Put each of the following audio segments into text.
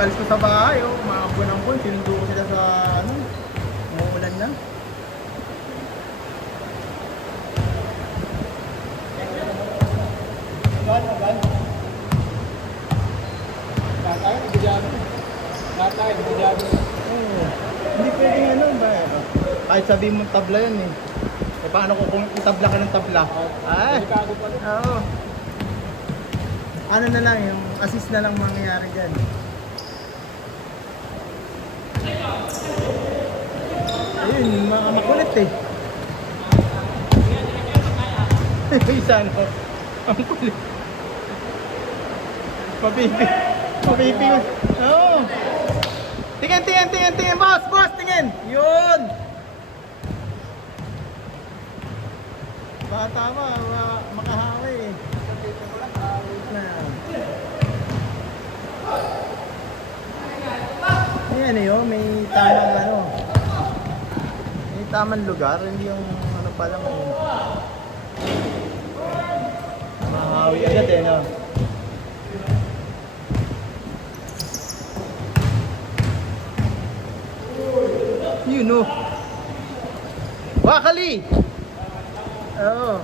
pag-alis ko sa bahay, oh, mga buwan-buwan, sinundo ko sila sa, ano, umuulan na. Agan. Tatay, bigyan. Tatay, bigyan. Oo. Hindi pwedeng ano ba? Kahit sabihin mong tabla yan eh. Eh paano kung itabla ka ng tabla? Ay! Oo. Ano na lang, yung assist na lang mangyayari dyan. Ayun, yung mga makulit eh. Isa no? Ang kulit. Papipi. Papipi. Oo. Tingin, boss, tingin. Yun. Bata ba, makahawi eh. Na. Ayan eh, oh, may tamang ano. May tamang lugar, hindi yung ano pa lang. Makahawi agad eh, no? You know. Wakali! Oo.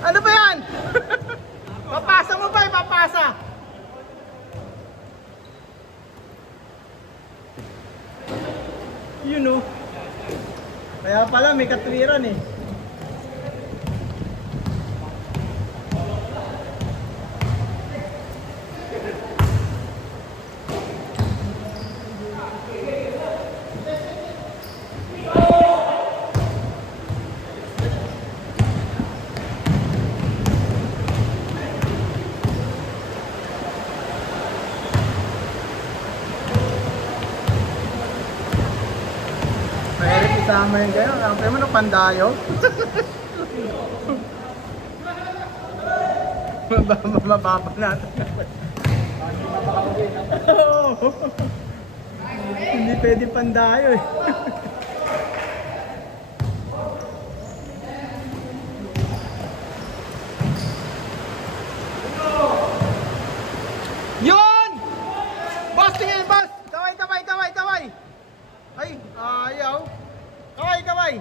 Ano ba yan? Papasa mo ba? Papasa! You know. Kaya pala may katwiran eh. Mahirap isama yun kayo. Kaya mo nung pandayo. Mababa natin. Hindi pwede pandayo eh. Yun! Boss, tingin, boss! Kaway! Ay, ayaw. Kaway! Ay!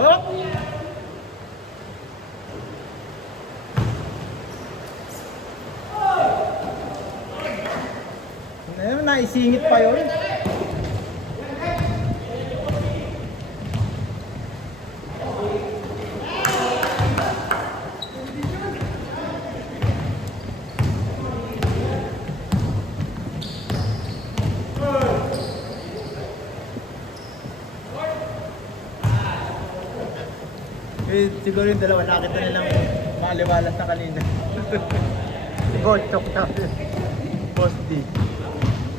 Oh! Ayun, naisingit pa yun. Eh, siguro yung dalawa, nakita nilang maliwalas na kanina. Gold talk na. Boss D.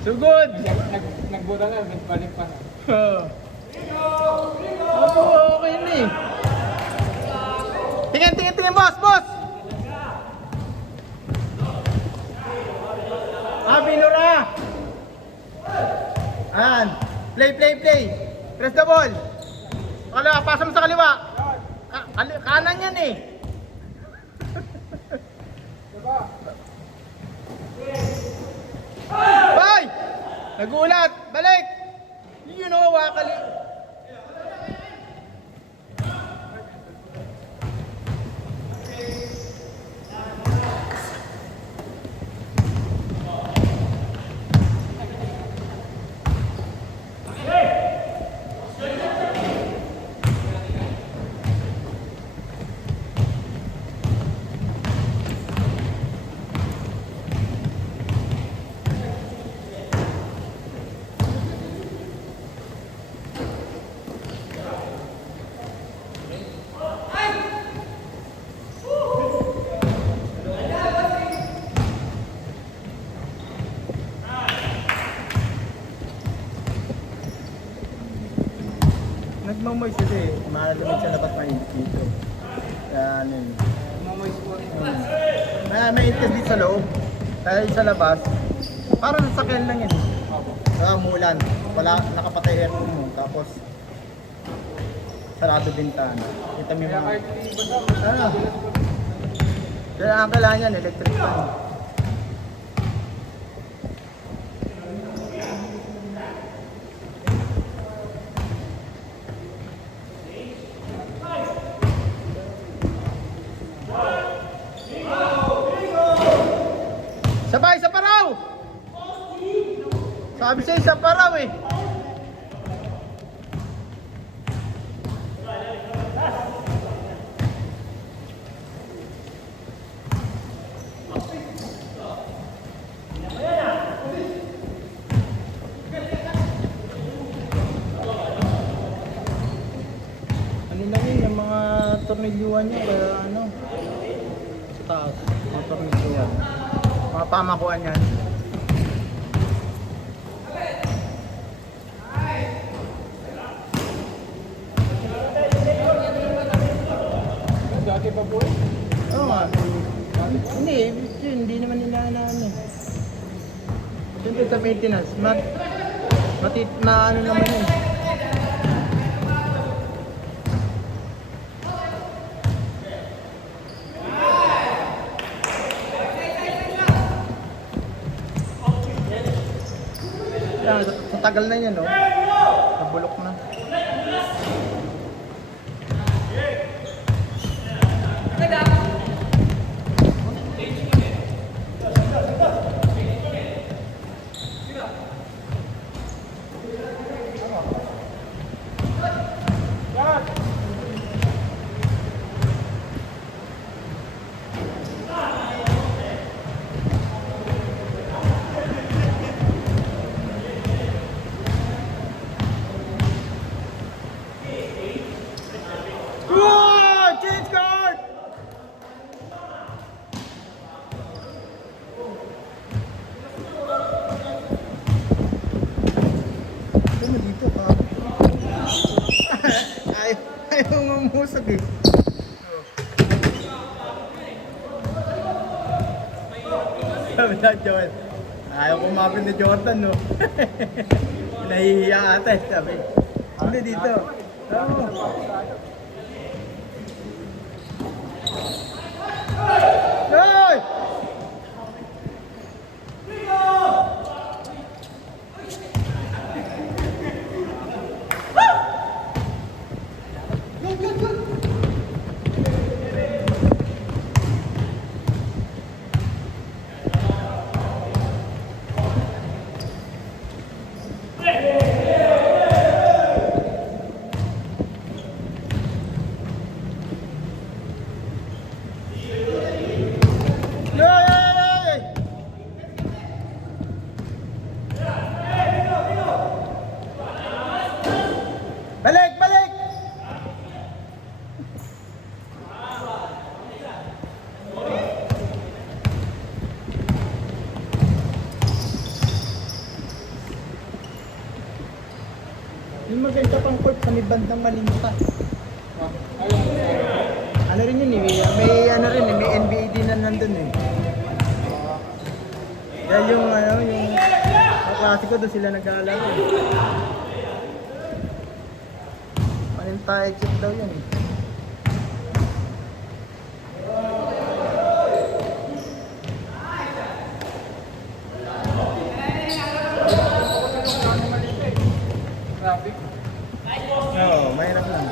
So good! Nagbuta na, nagbalik pa. Okay na eh. Tingin, boss! Binura! Ayan. Play. Press the ball. Kaliwa, pasa mo sa kaliwa. Kanan yan eh. Bay! Nagulat! Balik! You know, wakali. Nagmamoy sila eh. Malamig sa labas mainit dito. Yan yun. Mamoy sport. May itis dito sa loob. Kaya sa labas, parang nasakyan lang yan. Opo. Umulan. Wala, nakapatay aircon mo. Tapos, sarado bintana. Kita mo yung Kaya mga... kahit hindi basa, Kaya ang kailangan yan, electric fan. Sabay, isa pa raw! Sabi sa'yo, isa pa raw eh. Ano lang yun, yung mga tornilyuan nyo, kaya ano, sa taas, mga tornilyuan. Mga pamakuan yan. dati pa po eh. Oo nga. Hindi, yun, hindi naman nila na ano. Siyempre sa maintenance, ano naman yun. Yan, sa tagal na yan, no? Nabulok na. Whoa! Change card! Ano dito pa? Ayaw ngumusag eh. Sabi na Joel, ayaw kumapit ni Jordan no. Nahihiya ata eh. Sabi, hindi dito. Oo. Hoy! Hoy! Balik! Balik! Yung maganda pang court sa may bandang Malinta. Ano rin yun eh, may ano rin eh, may NBA din na nandun eh. Dahil yung ano, yung klasiko doon sila nag-aalala eh. Malinta exit daw yun eh. Traffic. Oo, mahirap lang.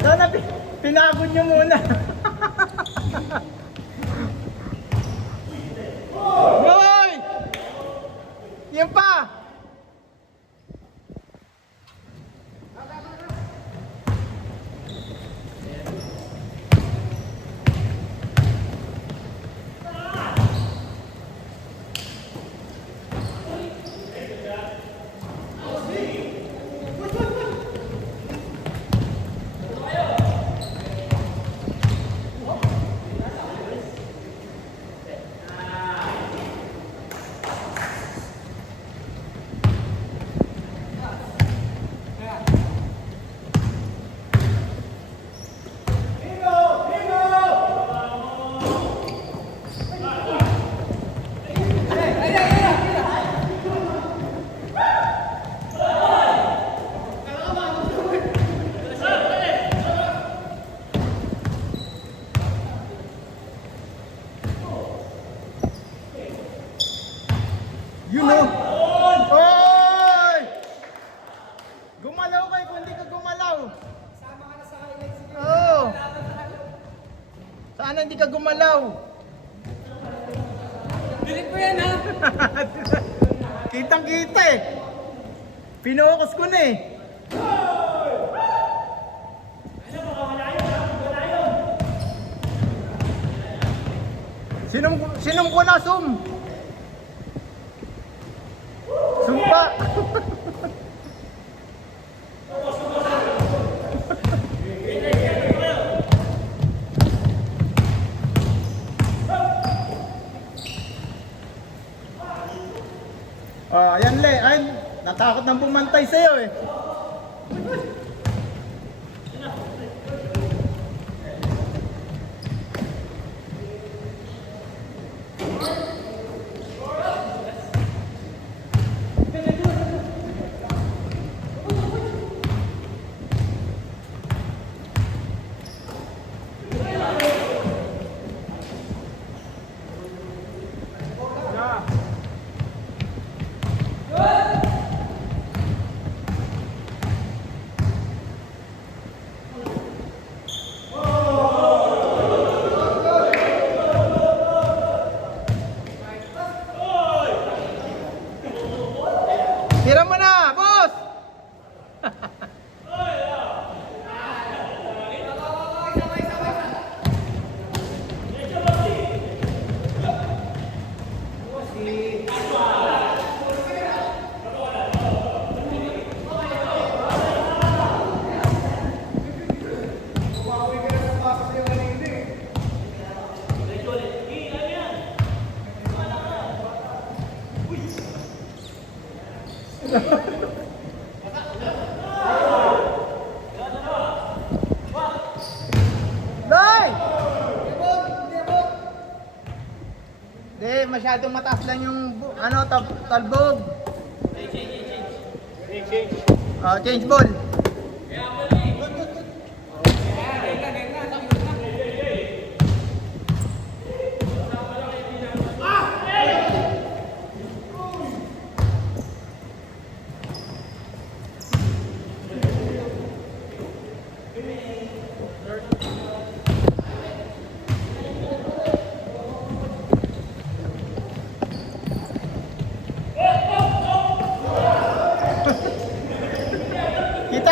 Sana pinagod nyo muna. Hoy! Yan pa! Yun o. Oy! Gumalaw kayo kung hindi ka gumalaw. Sama ka na sa highlights. Oo. Sana hindi ka gumalaw. Delete mo yan ha. Kitang kita eh. Pinokus ko na eh. Sinong ko na sum? Sumpa. Oh, ayan le, ay natakot nang bumantay sa'yo eh. Tira mo na, boss! Day! Hindi, masyadong mataas lang yung talbog. Change ball.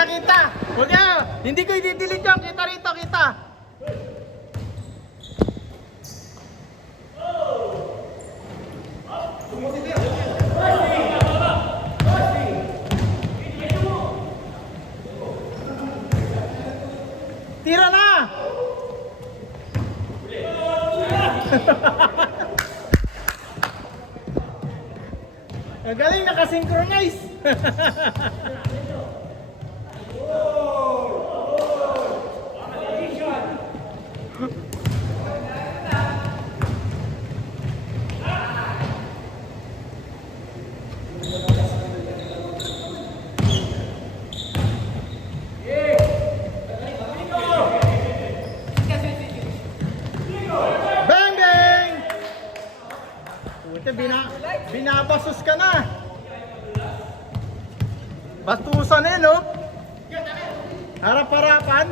Kita! Huwag na! Hindi ko i-delete yan! Kita rito! Kita! Tira na! Galing nakasynchronize! Bang bang! Puta, binabasos ka na. Bastusan eh, no? Harap-harapan.